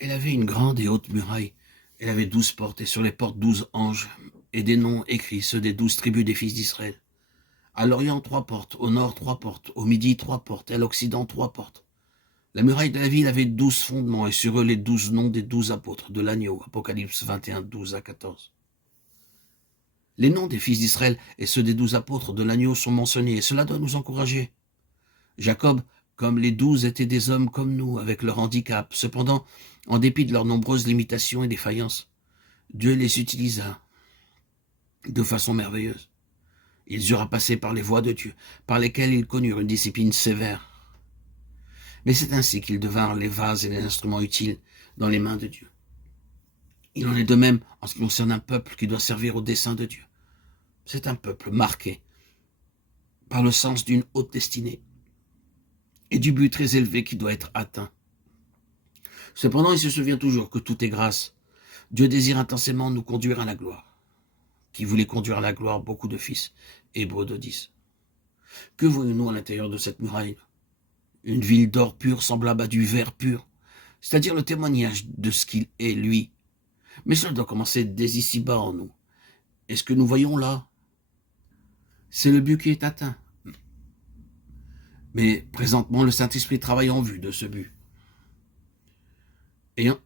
Elle avait une grande et haute muraille. Elle avait 12 portes, et sur les portes 12 anges, et des noms écrits, ceux des 12 tribus des fils d'Israël. À l'Orient, 3 portes, au Nord, 3 portes, au Midi, 3 portes, et à l'Occident, 3 portes. La muraille de la ville avait 12 fondements, et sur eux les 12 noms des 12 apôtres de l'agneau, Apocalypse 21, 12 à 14. Les noms des fils d'Israël et ceux des 12 apôtres de l'agneau sont mentionnés, et cela doit nous encourager. Jacob, comme les 12, étaient des hommes comme nous, avec leur handicap. Cependant, en dépit de leurs nombreuses limitations et défaillances, Dieu les utilisa de façon merveilleuse. Ils eurent à passer par les voies de Dieu, par lesquelles ils connurent une discipline sévère. Mais c'est ainsi qu'ils devinrent les vases et les instruments utiles dans les mains de Dieu. Il en est de même en ce qui concerne un peuple qui doit servir au dessein de Dieu. C'est un peuple marqué par le sens d'une haute destinée et du but très élevé qui doit être atteint. Cependant, il se souvient toujours que tout est grâce. Dieu désire intensément nous conduire à la gloire. Qui voulait conduire à la gloire beaucoup de fils. Hébreux 2:10. Que voyons-nous à l'intérieur de cette muraille? Une ville d'or pur semblable à du verre pur, c'est-à-dire le témoignage de ce qu'il est, lui. Mais cela doit commencer dès ici-bas en nous. Et ce que nous voyons là, c'est le but qui est atteint. Mais présentement, le Saint-Esprit travaille en vue de ce but. Ayant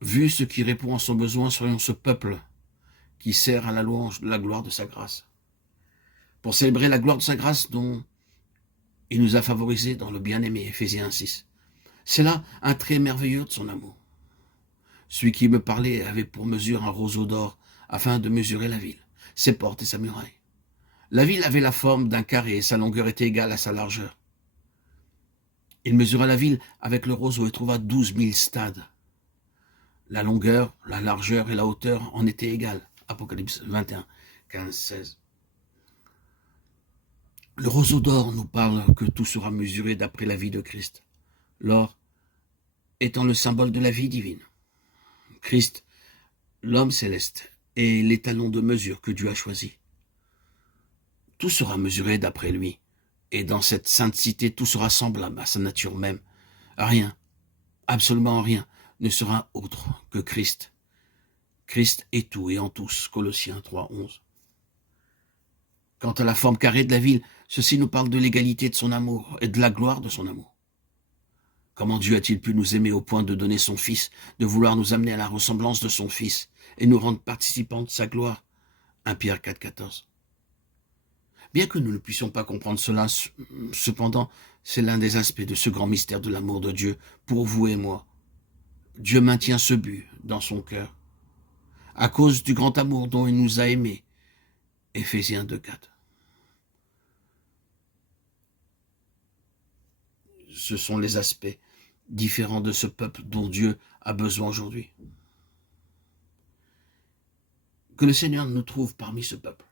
vu ce qui répond à son besoin, soyons ce peuple qui sert à la louange de la gloire de sa grâce. Pour célébrer la gloire de sa grâce dont il nous a favorisés dans le bien-aimé, Éphésiens 6. C'est là un trait merveilleux de son amour. Celui qui me parlait avait pour mesure un roseau d'or afin de mesurer la ville, ses portes et sa muraille. La ville avait la forme d'un carré et sa longueur était égale à sa largeur. Il mesura la ville avec le roseau et trouva 12 000 stades. La longueur, la largeur et la hauteur en étaient égales. Apocalypse 21, 15, 16. Le roseau d'or nous parle que tout sera mesuré d'après la vie de Christ. L'or étant le symbole de la vie divine. Christ, l'homme céleste, est l'étalon de mesure que Dieu a choisi. Tout sera mesuré d'après lui. Et dans cette sainte cité, tout sera semblable à sa nature même. Rien, absolument rien, ne sera autre que Christ. Christ est tout et en tous. Colossiens 3, 11. Quant à la forme carrée de la ville, ceci nous parle de l'égalité de son amour et de la gloire de son amour. Comment Dieu a-t-il pu nous aimer au point de donner son Fils, de vouloir nous amener à la ressemblance de son Fils et nous rendre participants de sa gloire? 1 Pierre 4, 14. Bien que nous ne puissions pas comprendre cela, cependant, c'est l'un des aspects de ce grand mystère de l'amour de Dieu pour vous et moi. Dieu maintient ce but dans son cœur, à cause du grand amour dont il nous a aimés. Éphésiens 2, 4. Ce sont les aspects différents de ce peuple dont Dieu a besoin aujourd'hui. Que le Seigneur nous trouve parmi ce peuple.